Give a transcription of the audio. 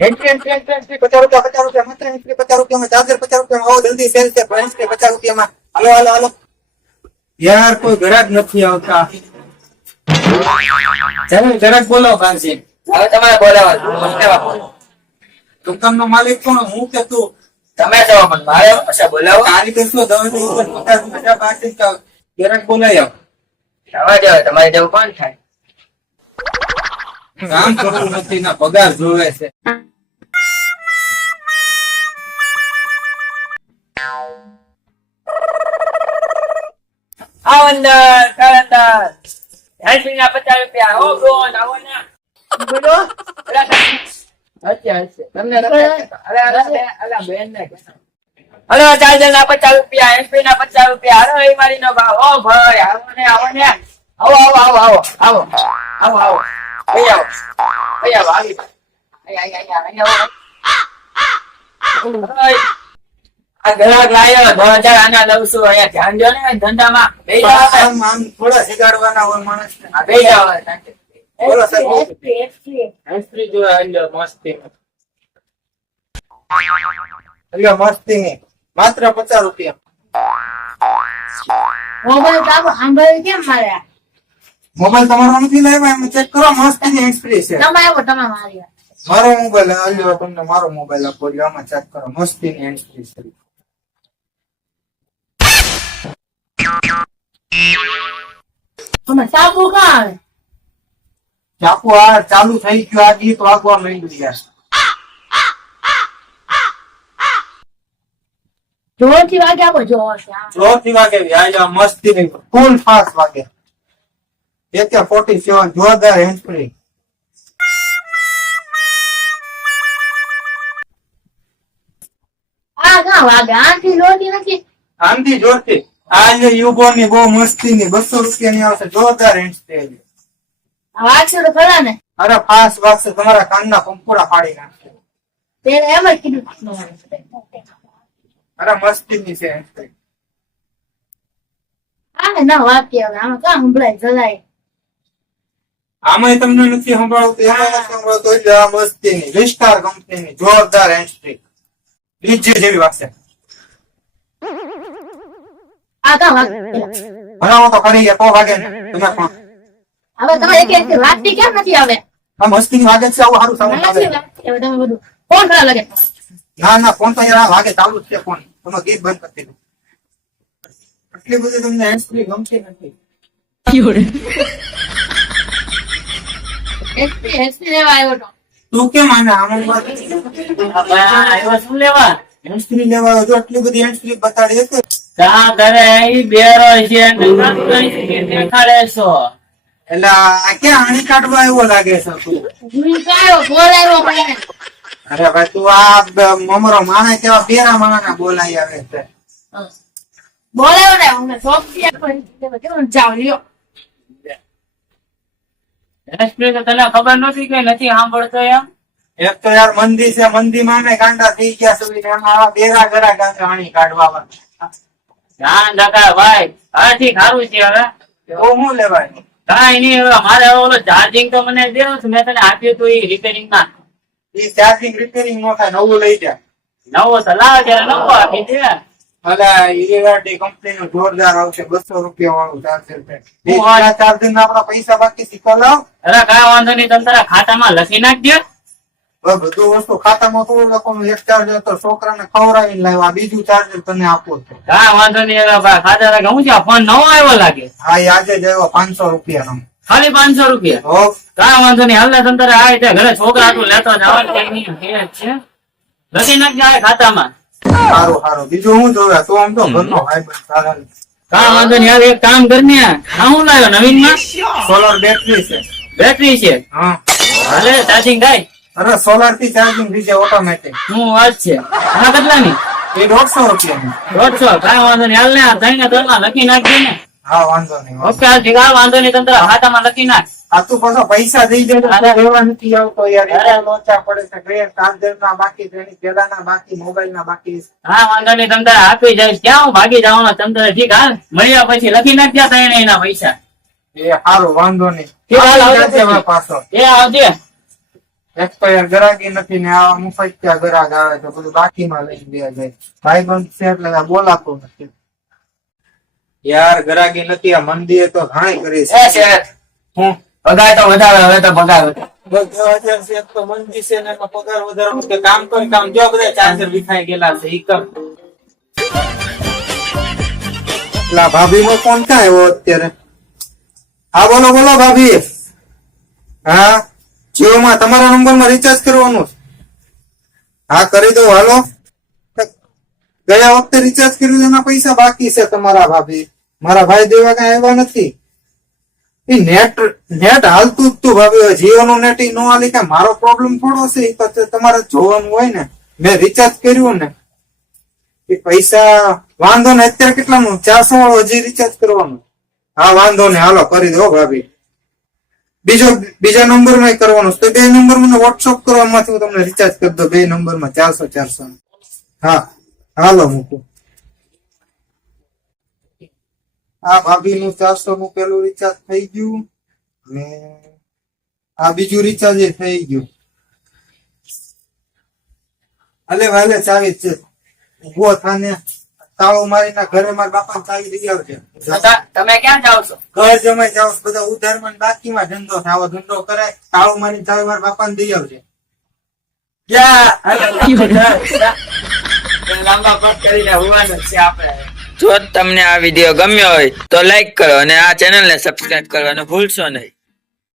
Entry entry entry entry 50 रुपया मात्र entry 50 रुपया में चार्जर 50 रुपया में आओ जल्दी सेल से एंट्री 50 रुपया में हालो हालो हालो यार कोई ग्राहक નથી આવતા ચાલો ગ્રાહક બોલો કાંસી હવે તમારે બોલાવવાનું દુકાનનો માલિક કોણ હું કે તું તમે છો પણ મારે પછી બોલાવો તારી તો શું દવા ની ઉપર 50 રૂપિયા બાકી ગ્રાહક બોલાય આવા જાવ તમારે જેવું કોણ થાય કામ કરવું નથી ના પગાર જોવે છે આવો અંદર અંદર હેલ્પિંગના 50 રૂપિયા ઓ બોન આવો ને બોલો અચ્છા તમને અલા બેન ને હલો ચાર્જર ના 50 રૂપિયા એસપી ના 50 રૂપિયા હલો એ મારી નો ભાવ ઓ ભાઈ આવો ને આવો ને આવો આવો આવો આવો આવો આવો આવો અહીં આવો અહીં આવો આવી અહીં આવો આ ગ્રાહક લાયો 2000 આના લઉં છું અહીંયા ધ્યાન જો ને ધંધામાં બે જાવ આમ થોડા શિકાડવાના હોય માણસ બે જાવ બોલો સાહેબ એન્ટ્રી જો આલ્યો મસ્તી આલ્યો મસ્તી માત્ર 50 રૂપિયા મોબાઈલ કાબુ આંબળ કેમ માર્યા મોબાઈલ તમારો નથી લાવ્યા એમ ચેક કરો મસ્તી એન્ટ્રી છે તમે આવો તમે માર્યા મારો મોબાઈલ આલ્યો તમને મારો મોબાઈલ આપો એટલે આમાં ચેક કરો મસ્તી એન્ટ્રી છે તમે સાબુ કાં ચાકુ આ ચાલુ થઈ ગયો આ ગીત વાગવા માંડ્યું યાર જોરથી વાગે આપો જોર જોરથી વાગે આલ્યો મસ્તી નહીં ફૂલ ફાસ્ટ વાગે AK-47 જોરદાર એન્ટ્રી આ કાં વાગે આથી લોટી નથી આમથી જોરથી આ યુગો ની બહુ મસ્તી ની 200 રૂપિયા ની આવશે જોરદાર એન્ટ્રી આ વાગશે તો ખરા ને અરે ફાસ્ટ વાગશે તમારા કાનના પંપોડા ફાડી નાખશે તેને એમ જ કીધું અરે મસ્તી ની છે entry. આ ના વાગતી હવે આમાં કાં સંભળાય જલાય આમાંય તમને નથી સંભળાવતું એમાં નથી સંભળાવતું એટલે આ મસ્તી ની વિસ્ટાર કંપની ની જોરદાર એન્ટ્રી ડીજે જેવી વાગશે આ કાં વાગે ભણાવો તો કરી ગયા તો વાગે ને તમે પણ હવે તમે એક વાગતી કેમ નથી આવે આ મસ્તી ની વાગે છે આવું સારું સાઉન્ડ આવે નથી વાગતી હવે તમે બધું ફોન કરવા લાગે ના ના ફોન તો યાર વાગે ચાલુ જ છે ફોન તમે ગીત બંધ કરી દીધું એટલી બધી તમને એન્ટ્રી ગમતી નથી એસપી લેવા આવ્યો તો તું કેમ આને આમાં વાત આવ્યો શું લેવા એન્ટ્રી લેવા આવ્યો છો એટલી બધી એન્ટ્રી બતાડી હતી કા કરે ઈ બેરો છે દેખાડે છો એટલે આ ક્યાં આણી કાઢવા આવ્યો લાગે છે તું હું કાયો બોલાવ્યો મને અરે ભાઈ તું આ મમરો માણા કેવા બેરા માણા બોલાઈ આવે છે બોલાવ્યો ને અમને સોફ્ટવેર પર કેવું જાવ લ્યો એસપી તો તને ખબર નથી કે નથી સાંભળતો એમ એક તો યાર મંદી છે મંદી માને ગાંડા થઈ ગયા છે એમાં આવા બેરા ગરા ગાંડા આણી કાઢવા ધ્યાન રાખા ભાઈ હાથી ખારું છે હવે તો હું લેવાય કાંઈ નહીં હવે મારે ઓલો ચાર્જિંગ તો મને દેવું છે મેં તને આપ્યું હતું એ રિપેરિંગ માં એ ચાર્જિંગ રિપેરિંગ નો થાય નવું લઈ જા નવો સલાહ ત્યારે નવો આપી દે અલા ઈરેવાડી કંપની નું જોરદાર આવશે 200 રૂપિયા વાળું ચાર્જર છે ચાર્જર ના આપડા પૈસા બાકી શીખવા લાવ અરે કાંઈ વાંધો નહીં તમે તારા ખાતામાં લખી નાખજો બધું વસ્તુ ખાતામાં થોડું લખવાનું એક ચાર્જર તો છોકરાને ખવડાવીને લાવ્યા બીજું ચાર્જર તને આપો છો કાંઈ વાંધો નહીં હવે ભાઈ ખાતા રાખે હું છે ફોન નવો આવ્યો લાગે હા એ આજે જ આવ્યો 500 રૂપિયા ખાલી 500 રૂપિયા કાંઈ વાંધો નહીં હાલ ને તમે તારે આ ઘરે છોકરા આટલું લેતો જવાનું કઈ નહીં છે લખી નાખજો આ ખાતામાં સારું સારું બીજું હું જોવે તો આમ તો ઘરનો ભાઈબંધ સારા કાંઈ વાંધો નહીં હવે એક કામ કરીને આ હું લાવ્યો નવીન માં સોલર બેટરી છે બેટરી છે હા હાલે ચાર્જિંગ થાય અરે સોલર થી ચાર્જિંગ થઈ જાય ઓટોમેટિક હું વાત છે આના કેટલાની એ 150 રૂપિયાની 150 કાંઈ વાંધો નહીં હાલ ને આ થઈને દરમાં લખી નાખજો ને હા વાંધો નહીં ઓકે હાલ ઠીક હા વાંધો નહીં તમે તારા ખાતામાં લખી નાખ આ તું પાછો પૈસા દઈ દે તો રહેવા નથી આવતો યાર એટલા લોચા પડે છે બે ચાર્જર ના બાકી તેની પેલા ના બાકી મોબાઈલ ના બાકી હા વાંધો નહીં તમે તારે આપી જઈશ ક્યાં હું ભાગી જવાનો તમે તારે ઠીક હાલ મળ્યા પછી લખી નાખજો તઈને એના પૈસા એ સારું વાંધો નહીં ઠીક હાલ આવજો પાછો એ આવજે એક્સપાયર ગરાગી નથી ને આવા મુફત ત્યાં ગરાગ આવે તો બધું બાકીમાં લઈને બે જાય. ભાઈબંધ છે એટલે આ બોલાતું નથી. યાર ગરાગી નથી, આ મંદિરે તો ઘણી કરી એ શેઠ, હું પગાર તો વધારે, હવે તો પગાર વધારે. બસ 10,000 છે તો મંદી છે ને એમાં પગાર વધારવાનો કે કામ કોઈ કામ જો બધા ચાર્જર વિખાઈ ગયેલા છે ઈ કર. લા ભાભી નો ફોન ક્યાં આવ્યો અત્યારે? હા બોલો બોલો ભાભી. હા જીઓ માં તમારા નંબર માં રિચાર્જ કરવાનું છે. હા કરી દો હાલો. ગયા વખતે રિચાર્જ કર્યું એના પૈસા બાકી છે તમારા ભાભી. મારા ભાઈ દેવા કઈ આવ્યા નથી. ઈ નેટ હાલતું જ તું ભાભી. હવે જીઓ નું નેટ ઈ નો હાલી કઈ મારો પ્રોબ્લેમ થોડો છે. ઈ તો તમારે જોવાનું હોય ને. મેં રિચાર્જ કર્યું ને એ પૈસા વાંધો ને. અત્યારે કેટલાનું 400 વાળું હજી રિચાર્જ કરવાનું. હા વાંધો ને હાલો કરી દો ભાભી. બીજા નંબર માં કરવાનું છે તો 2 નંબર મને વોટ્સઅપ કરો, એમાંથી હું તમને રિચાર્જ કરી દો 2 નંબર માં 400. હા હાલો મૂકું. આ ભાભી નું 400 નું પેલું રિચાર્જ થઈ ગયું ને આ બીજું રિચાર્જ થઈ ગયું. અલે વાલે ચાવી છે ઉભો થાને તાળું મારીને ઘરે મારા બાપા ચાવી દઈ આવજે. તમે ક્યાં જાઓ છો? ઘર જમાઈ જાવ બધા ઉધારમાં બાકીમાં ધંધો છે. આવો ધંધો કરાય. તાળું મારીને ચાવી મારા બાપા ને દઈ આવજે. લાંબા પગ કરીને હોવાનું છે આપણે. જો તમને આ વિડીયો ગમ્યો હોય તો લાઈક કરો અને આ ચેનલને સબસ્ક્રાઇબ કરવાનું ભૂલશો નહીં.